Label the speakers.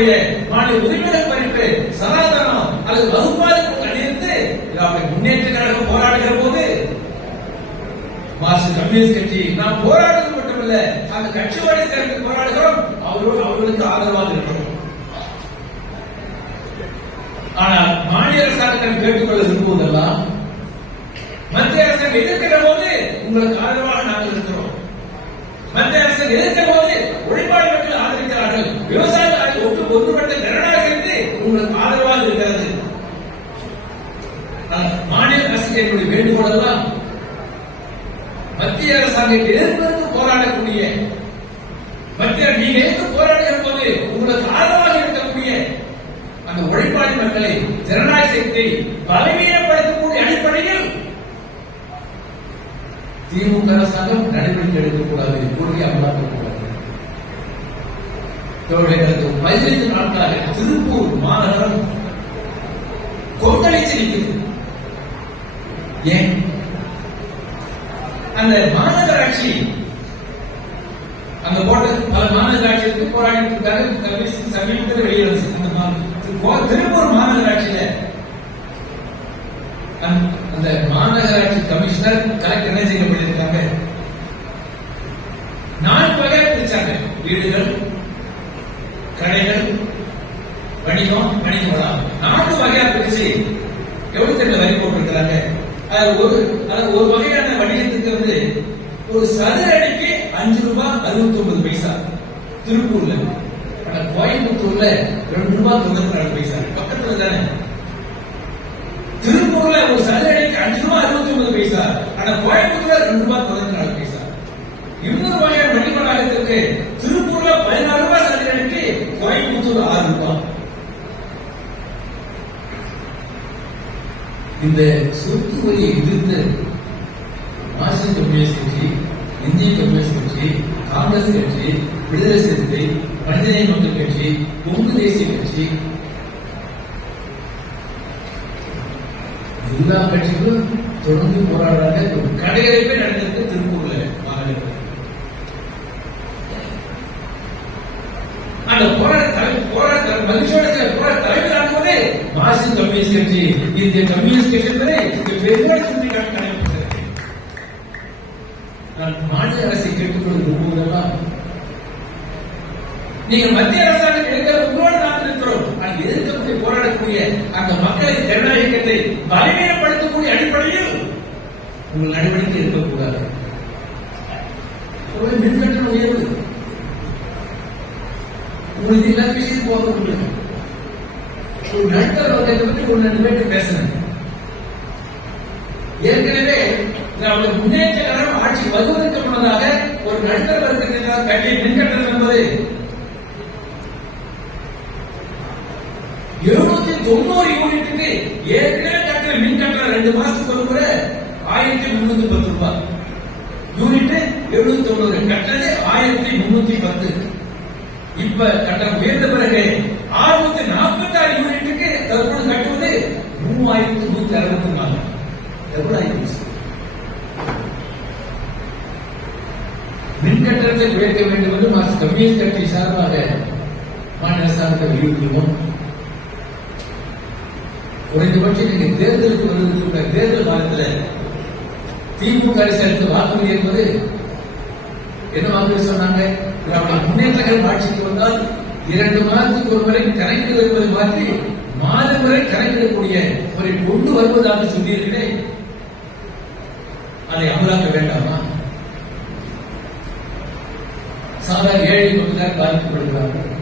Speaker 1: போராடக்கூடிய மாநில உரிமைகள் பறிப்பு சனாதனம் அல்லது வகுப்பாளர்கள் அணிந்து அப்படி முன்னேற்ற போராடுகிற போது மார்க்சிஸ்ட் கம்யூனிஸ்ட் கட்சி நாம் போராடுவது மட்டுமல்ல அந்த கட்சியோட சேர்ந்து போராடுகிறோம். அவரோடு அவர்களுக்கு ஆதரவாக இருக்கிறோம். ஆனால் மாநில அரசாங்கம் கேட்டுக்கொள்ள விரும்புவதெல்லாம் மத்திய அரசாங்கம் எதிர்க்கிற போது உங்களுக்கு ஆதரவாக நாங்கள் இருக்கிறோம். மத்திய அரசு எதிர்க்கிற போது உழைப்பாளி மக்கள் ஆதரிக்கிறார்கள் விவசாயிகள் ஒன்று ஒன்றுபட்ட ஜனநாயக சேர்ந்து உங்களுக்கு ஆதரவாக இருக்கிறது ஆனால் மாநில அரசுக்கு என்னுடைய வேண்டுகோள் எல்லாம் மத்திய அரசாங்கத்தை எதிர்த்து போராடக்கூடிய மத்திய நீங்க எதிர்த்து போராடி இருப்பது உங்களுக்கு ஆதரவாக இருக்கக்கூடிய அந்த உழைப்பாளி மக்களை ஜனநாயக சக்தியை பலவீனப்படுத்தக்கூடிய அடிப்படையில் திமுக அரசாங்கம் நடவடிக்கை எடுக்கக்கூடாது கொள்கை அமலாக்கக்கூடாது பதினைந்து நாட்களாக திருப்பூர் மாநகரம் கொந்தளிச்சு நிற்குது ஏன்? அந்த மாநகராட்சி அங்க போட்ட பல மாநகராட்சிகளுக்கு போராடிட்டு சமீபத்தில் வெளியே வந்துச்சு அந்த திருப்பூர் மாநகராட்சியில அந்த- மாநகராட்சி கமிஷனர் கலெக்டர் என்ன செய்ய பண்ணியிருக்காங்க நான்கு வகையா பிரிச்சாங்க. வீடுகள் கடைகள் வணிகம் வணிக நாலு நான்கு வகையா பிரிச்சு எவ்வளவு தெரியல வரி போட்டிருக்கிறாங்க அது ஒரு ஒரு வகையான வணிகத்துக்கு வந்து ஒரு சதுர அடிக்கு அஞ்சு ரூபாய் அறுபத்தி ஒன்பது பைசா. திருப்பூர்ல. ஆனா கோயம்புத்தூர்ல ரெண்டு ரூபாய் தொண்ணூத்தி நாலு பைசா. பக்கத்துல தானே. திருப்பூர்ல ஒரு சதுர அடிக்கு அஞ்சு ரூபாய் அறுபத்தி ஒன்பது பைசா. ஆனா கோயம்புத்தூர்ல ரெண்டு ரூபாய் தொண்ணூத்தி நாலு பைசா. இன்னொரு வகையான வணிக வளாகத்திற்கு திருப்பூர்ல பதினாறு ரூபாய் சதுர அடிக்கு கோயம்புத்தூர் ஆறு ரூபாய். இந்த சொத்து வரியை எதிர்த்து மார்க்சிஸ்ட் கம்யூனிஸ்ட் கட்சி இந்திய கம்யூனிஸ்ட் கட்சி காங்கிரஸ் கட்சி விடுதலை சிறுத்தை மனிதநேய மக்கள் கட்சி கொங்கு தேசிய கட்சி எல்லா கட்சிகளும் தொடர்ந்து போராடுறாங்க. ஒரு கடையடைப்பே மார்க்சிஸ்ட் கம்யூனிஸ்ட் கட்சி இந்திய கம்யூனிஸ்ட் கட்சி என்பதை வெவ்வேறு சுட்டிக்காட்டி நடைபெற்றது நான் மாநில அரசை கேட்டுக்கொண்டு விரும்புவதெல்லாம் நீங்க மத்திய அரசாங்கம் எடுக்கிற உங்களோட நாம் இருக்கிறோம். ஆனால் எதிர்க்கக்கூடிய போராடக்கூடிய அந்த மக்களின் ஜனநாயகத்தை பலவீனப்படுத்தக்கூடிய அடிப்படையில் உங்கள் நடவடிக்கை இருக்கக்கூடாது ஒரு மின்கட்டண உயர்வு. உங்களுக்கு எல்லா விஷயம் போக முடியும் ஒரு நடுத்தர வர்க்கத்தை பற்றி ஒரு ரெண்டு பேருக்கு பேசுறேன் ஏற்கனவே திராவிட முன்னேற்ற ஆட்சி வருவதற்கு முன்னதாக ஒரு நடுத்தர வர்க்கத்தினால் கட்டிய மின்கட்டணம் என்பது எழுநூத்தி தொண்ணூறு யூனிட்டுக்கு ஏற்கனவே கட்டின மின் கட்டணம் ரெண்டு மாசத்துக்கு ஒரு முறை ஆயிரத்தி முன்னூத்தி பத்து ரூபாய் யூனிட் எழுநூத்தி தொண்ணூறு கட்டணது ஆயிரத்தி முன்னூத்தி பத்து இப்ப கட்டணம் உயர்ந்த மின் கட்டணத்தை உயர்த்த வேண்டும் என்று மார்க்சிஸ்ட் கம்யூனிஸ்ட் கட்சி சார்பாக மாநில அரசாங்கத்தை வலியுறுத்தினோம் குறைந்தபட்சம் நீங்க தேர்தலுக்கு வருவதற்கு தேர்தல் காலத்தில் திமுக அரசு வாக்குறுதி என்பது என்ன வாக்குறுதி சொன்னாங்க? திராவிட முன்னேற்றங்கள் ஆட்சிக்கு வந்தால் இரண்டு மாதத்துக்கு ஒரு முறை கணக்கில் வருவதை மாற்றி மாதம் வரை கணக்கிடக்கூடிய முறை கொண்டு வருவதாக சொல்லியிருக்கிறேன். அதை அமலாக்க வேண்டாமா? சாதாரண ஏழை மக்கள் பாதிக்கப்படுகிறார்கள்.